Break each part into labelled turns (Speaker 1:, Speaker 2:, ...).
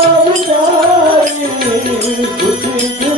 Speaker 1: Thank you.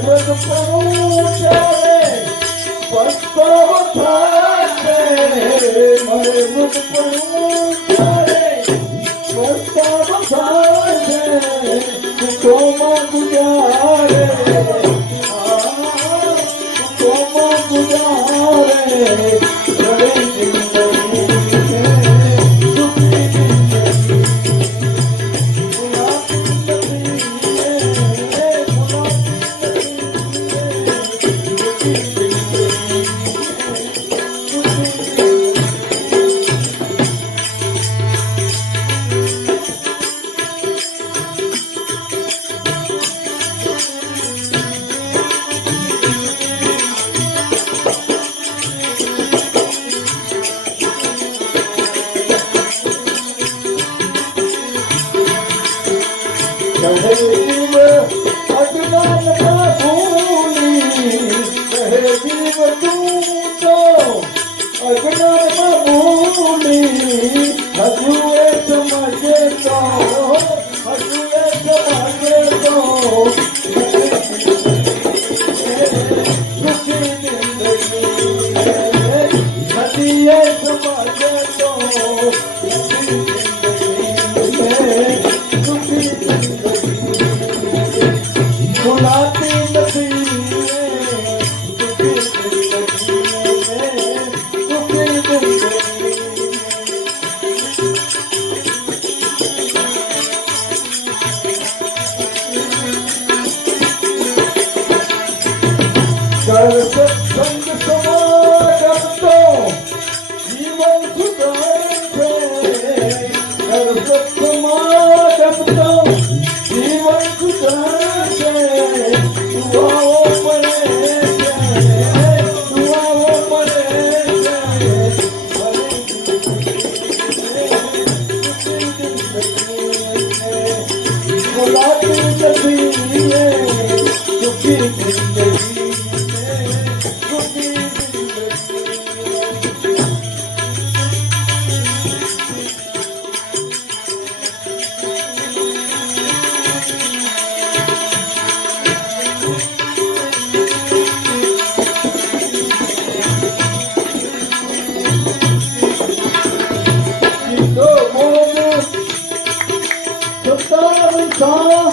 Speaker 1: જગત પહોંચે પસ્તો થાશે મને મુખ પહોંચે પસ્તો થાશે કોમાં ગુજારે કોમાં ગુજારે Yes, حقيقت tocou. Oh,